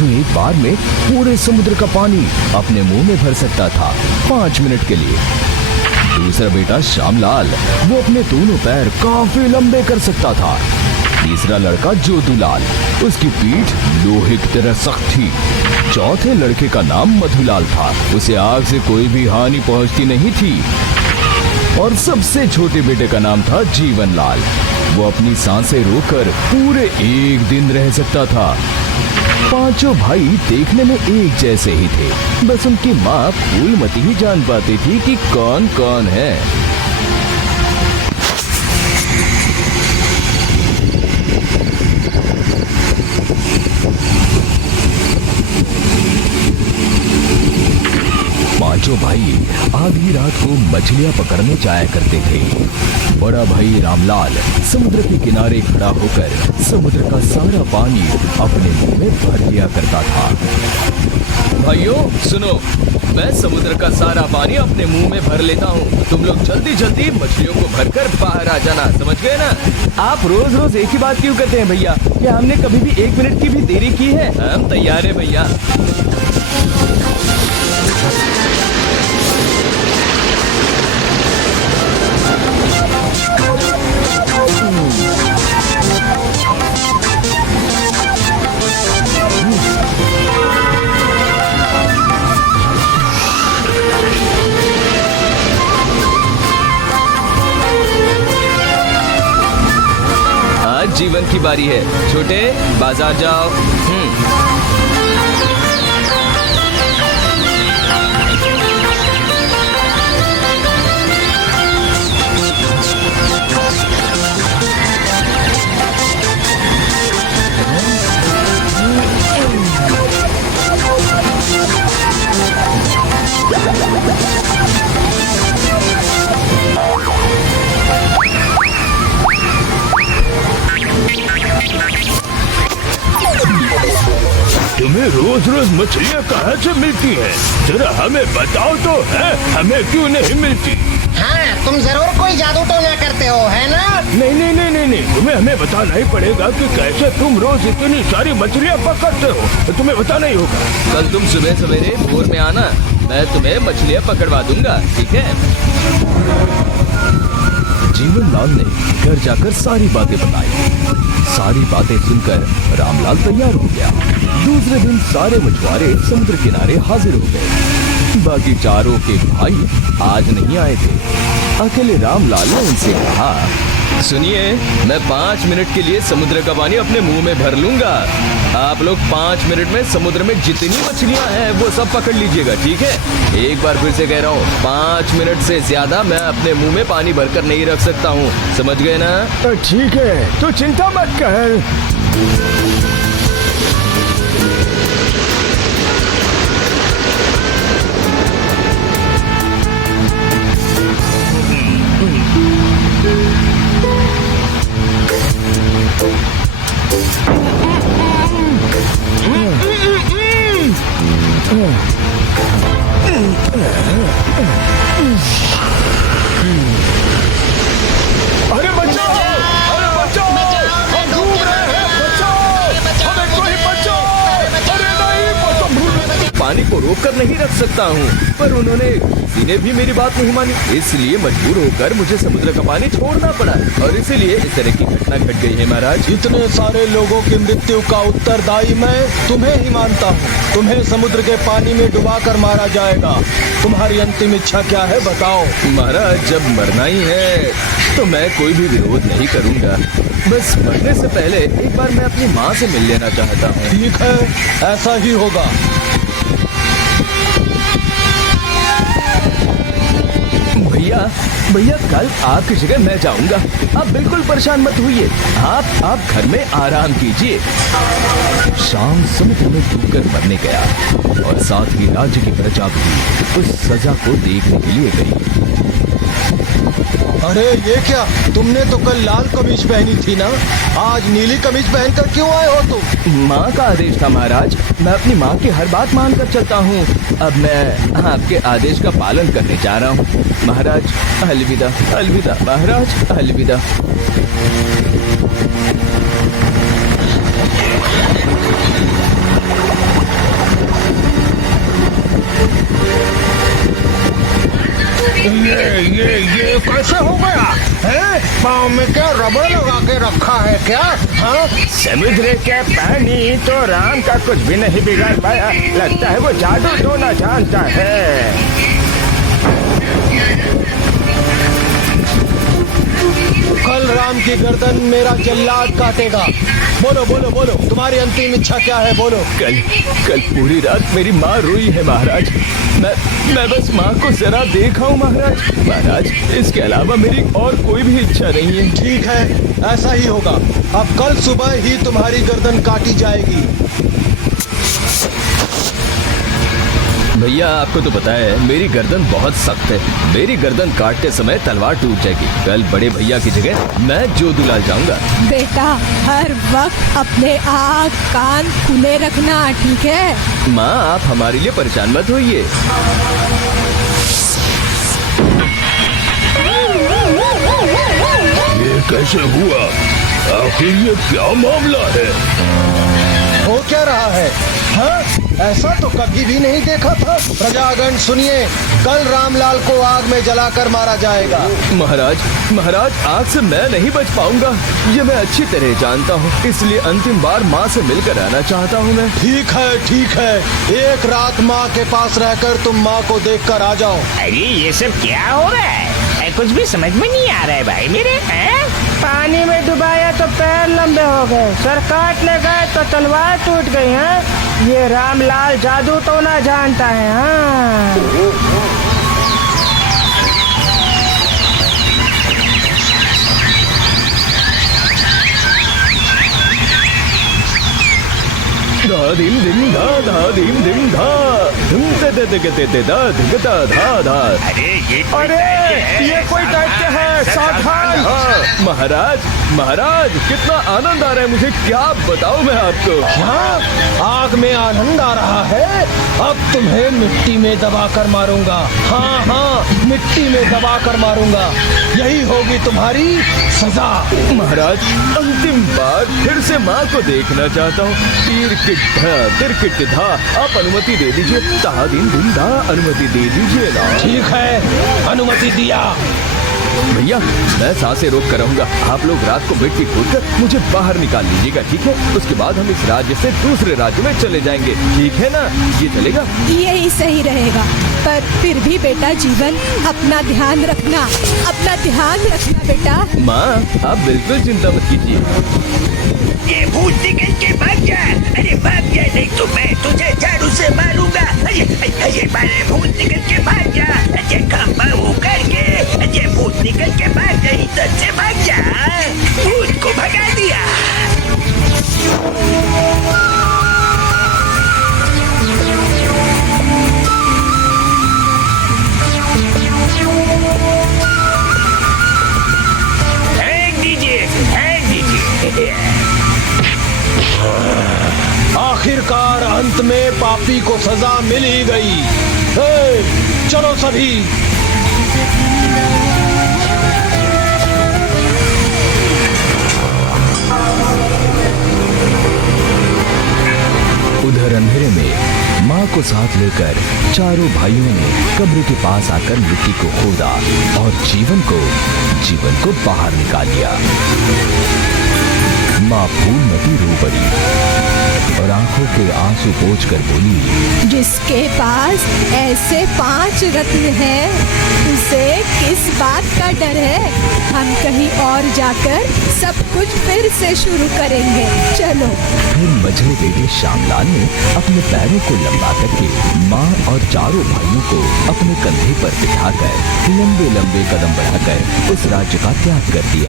जो एक बार में पूरे समुद्र का पानी अपने मुंह में भर सकता था 5 मिनट के लिए। दूसरा बेटा श्यामलाल, वो अपने दोनों पैर काफी लंबे कर सकता था। तीसरा लड़का जोतूलाल, उसकी पीठ लोहे की तरह सख्त थी। चौथे लड़के का नाम मधुलाल था, उसे आग से कोई भी हानि पहुंचती नहीं थी। और सबसे छोटे बेटे का नाम था जीवनलाल, वो अपनी सांसें रोककर पूरे 1 दिन रह सकता था। पांचों भाई देखने में एक जैसे ही थे, बस उनकी माँ फूलमती ही जान पाती थी कि कौन कौन है। पांचों भाई आधी रात को मछलियां पकड़ने जाया करते थे। बड़ा भाई रामलाल समुद्र के किनारे खड़ा होकर समुद्र का सारा पानी अपने मुंह में भर लिया करता था। भाइयों सुनो, मैं समुद्र का सारा पानी अपने मुंह में भर लेता हूँ। तुम लोग जल्दी जल्दी मछलियों को भरकर बाहर आ जाना, समझ गए ना? आप रोज रोज एक ही बात क्यों करते हैं भैया? क्या हमने कभी भी 1 मिनट की भी देरी की है? हम तैयार है भैया। आज जीवन की बारी है। छोटे, बाजार जाओ। तुम्हें रोज रोज मछलियाँ कहाँ से मिलती हैं? जरा हमें बताओ तो है, हमें क्यों नहीं मिलती? हाँ, तुम जरूर कोई जादू टोना करते हो, है ना? नहीं नहीं नहीं नहीं नहीं, तुम्हें हमें बताना ही पड़ेगा कि कैसे तुम रोज इतनी सारी मछलियाँ पकड़ते हो। तो तुम्हें बताना ही होगा। कल तुम सुबह सवेरे भोर में आना, मैं तुम्हें मछलियाँ पकड़वा दूंगा, ठीक है? जीवनलाल ने घर जाकर सारी बातें बताई। सारी बातें सुनकर रामलाल तैयार हो गया। दूसरे दिन सारे मछुआरे समुद्र किनारे हाजिर हो गए। बाकी चारों के भाई आज नहीं आए थे। अकेले रामलाल ने उनसे कहा, सुनिए, मैं 5 मिनट के लिए समुद्र का पानी अपने मुंह में भर लूंगा। आप लोग 5 मिनट में समुद्र में जितनी मछलियां हैं वो सब पकड़ लीजिएगा, ठीक है? एक बार फिर से कह रहा हूँ, 5 मिनट से ज्यादा मैं अपने मुंह में पानी भरकर नहीं रख सकता हूँ, समझ गए ना? ठीक है, तो चिंता मत कर। अरे बचाओ! अरे बचाओ! हम डूब रहे हैं, बचाओ! हमें कोई बचाओ! अरे नहीं, बचाओ! पानी को रोक कर नहीं रख सकता हूँ, पर उन्होंने किसी ने भी मेरी बात नहीं मानी, इसलिए मजबूर होकर मुझे समुद्र का पानी छोड़ना पड़ा और इसीलिए इस तरह की घटना घट गई है महाराज। इतने सारे लोगों की मृत्यु का उत्तरदायी मैं तुम्हें ही मानता हूँ। तुम्हें समुद्र के पानी में डुबाकर मारा जाएगा। तुम्हारी अंतिम इच्छा क्या है, बताओ? महाराज, जब मरना ही है तो मैं कोई भी विरोध नहीं करूँगा। बस मरने से पहले एक बार मैं अपनी माँ से मिल लेना चाहता हूँ। ठीक है, ऐसा ही होगा। भैया कल आपकी जगह मैं जाऊंगा। आप बिल्कुल परेशान मत होइए, आप घर में आराम कीजिए। शाम समुद्र में डूबकर मरने गया और साथ ही राज्य की प्रजा भी उस सजा को देखने के लिए गई। अरे ये क्या, तुमने तो कल लाल कमीज पहनी थी ना, आज नीली कमीज पहनकर क्यों आए हो तुम? माँ का आदेश था महाराज, मैं अपनी माँ की हर बात मानकर चलता हूँ। अब मैं आपके आदेश का पालन करने जा रहा हूँ। महाराज अलविदा। अलविदा महाराज, अलविदा। कैसे हो गया है? पाँव में क्या रबड़ लगा के रखा है क्या? हाँ? समुद्र के पानी तो राम का कुछ भी नहीं बिगाड़ पाया। लगता है वो जादू टोना जानता है। कल राम की गर्दन मेरा जल्लाद काटेगा। बोलो बोलो बोलो, तुम्हारी अंतिम इच्छा क्या है? बोलो। कल पूरी रात मेरी माँ रोई है महाराज। मैं बस माँ को जरा देखा हूँ महाराज। इसके अलावा मेरी और कोई भी इच्छा नहीं है। ठीक है, ऐसा ही होगा। अब कल सुबह ही तुम्हारी गर्दन काटी जाएगी। भैया आपको तो पता है मेरी गर्दन बहुत सख्त है। मेरी गर्दन काटते समय तलवार टूट जाएगी। कल बड़े भैया की जगह मैं जोधूलाल जाऊंगा। बेटा हर वक्त अपने आँख कान खुले रखना, ठीक है? माँ आप हमारे लिए परेशान मत होइए। ये कैसे हुआ? आखिर ये क्या मामला है? हो क्या रहा है? हाँ, ऐसा तो कभी भी नहीं देखा था। प्रजागण सुनिए, कल रामलाल को आग में जलाकर मारा जाएगा। महाराज आग से मैं नहीं बच पाऊंगा, ये मैं अच्छी तरह जानता हूँ। इसलिए अंतिम बार माँ से मिलकर रहना चाहता हूँ मैं। ठीक है, एक रात माँ के पास रहकर तुम माँ को देखकर आ जाओ। अरे ये सब क्या हो रहा है? कुछ भी समझ में नहीं आ रहा है भाई मेरे। पानी में डुबाया तो पैर लंबे हो गए, सर काटने गए तो तलवार टूट गई है। ये रामलाल जादू टोना जानता है। हाँ धा धीम धिम धा धा धीम धिम धा धुम ते ते ते ते ते धा धिगता धा धा। अरे ये कोई दैत्य है, सावधान। महाराज कितना आनंद आ रहा है मुझे, क्या बताऊं मैं आपको। हाँ, आग में आनंद आ रहा है। अब तुम्हें मिट्टी में दबाकर मारूंगा। हाँ, मिट्टी में दबाकर मारूंगा। यही होगी तुम्हारी सजा। महाराज अंतिम बार फिर से माँ को देखना चाहता हूँ। तिरकिट धा आप अनुमति दे दीजिए। धा दिन दिन धा अनुमति दे दीजिए ना। ठीक है, अनुमति दिया। भैया मैं सांसें रोक कर रहूंगा। आप लोग रात को मिट्टी खोदकर मुझे बाहर निकाल लीजिएगा, ठीक है? उसके बाद हम इस राज्य से दूसरे राज्य में चले जाएंगे, ठीक है ना? ये चलेगा? यही सही रहेगा। पर फिर भी बेटा जीवन, अपना ध्यान रखना बेटा। माँ आप बिल्कुल चिंता मत कीजिए। ये भूत निकल के भाग जा। अरे भाग जा, नहीं तो मैं तुझे झाड़ू से मारूंगा। अरे भूत निकल के भाग जा। अरे खंबा करके अरे भूत निकल के भाग जा, इधर से भाग जा। भूत को भगा दिया। फेंक दीजिए। आखिरकार अंत में पापी को सजा मिल ही गई। चलो सभी। उधर अंधेरे में माँ को साथ लेकर चारों भाइयों ने कब्र के पास आकर मिट्टी को खोदा और जीवन को बाहर निकाल लिया। माँ फूलमती रो पड़ी और आंखों के आंसू पोंछकर बोली, जिसके पास ऐसे 5 रत्न हैं, उसे किस बात का डर है? हम कहीं और जाकर सब कुछ फिर से शुरू करेंगे। चलो। फिर मझले बेटे श्यामलाल ने अपने पैरों को लंबा करके माँ और चारों भाइयों को अपने कंधे पर बिठाकर लंबे लंबे कदम बढ़ाकर उस राज्य का त्याग कर दिया।